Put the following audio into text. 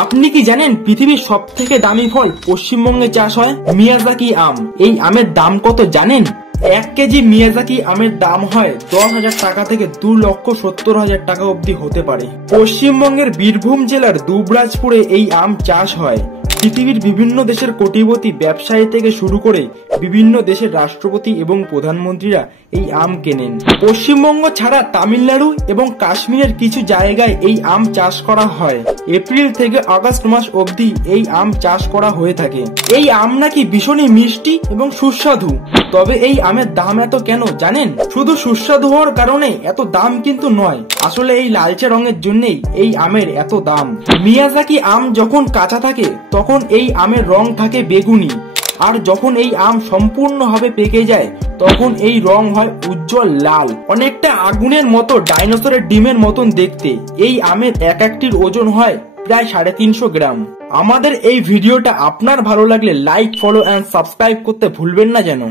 আপনি কি জানেন পৃথিবীর সব থেকে দামি ফল পশ্চিমবঙ্গে চাষ হয়? মিয়াজাকি আম। এই আমের দাম কত জানেন? 1 কেজি মিয়াজাকি আমের দাম হয় 10,000 টাকা থেকে 2,70,000 টাকা অবধি হতে পারে। পশ্চিমবঙ্গের বীরভূম জেলার দুবরাজপুরে এই আম চাষ হয়। পৃথিবীর বিভিন্ন দেশের কোটিপতি ব্যবসায়ী থেকে শুরু করে বিভিন্ন দেশের রাষ্ট্রপতি এবং প্রধানমন্ত্রীরা এই আম কেনেন। পশ্চিমবঙ্গ ছাড়া তামিলনাড়ু এবং কাশ্মীরের কিছু জায়গায় এই আম চাষ করা হয়। এপ্রিল থেকে আগস্ট মাস অবধি এই আম চাষ করা হয়ে থাকে। এই আম নাকি ভীষণই মিষ্টি এবং সুস্বাদু। তবে এই আমের দাম এত কেন জানেন? শুধু সুস্বাদু হওয়ার কারণে এত দাম কিন্তু নয়, আসলে এই লালচে রঙের জন্যই এই আমের এত দাম। মিয়াজাকি আম যখন কাঁচা থাকে তখন এই আমের রং থাকে বেগুনি, আর যখন এই আম সম্পূর্ণভাবে পেকে যায় তখন এই রং হয় উজ্জ্বল লাল, অনেকটা আগুনের মতো, ডাইনোসরের ডিমের মতন দেখতে। এই আমের এক একটির ওজন হয় প্রায় 350 গ্রাম। আমাদের এই ভিডিওটা আপনার ভালো লাগলে লাইক, ফলো এন্ড সাবস্ক্রাইব করতে ভুলবেন না যেন।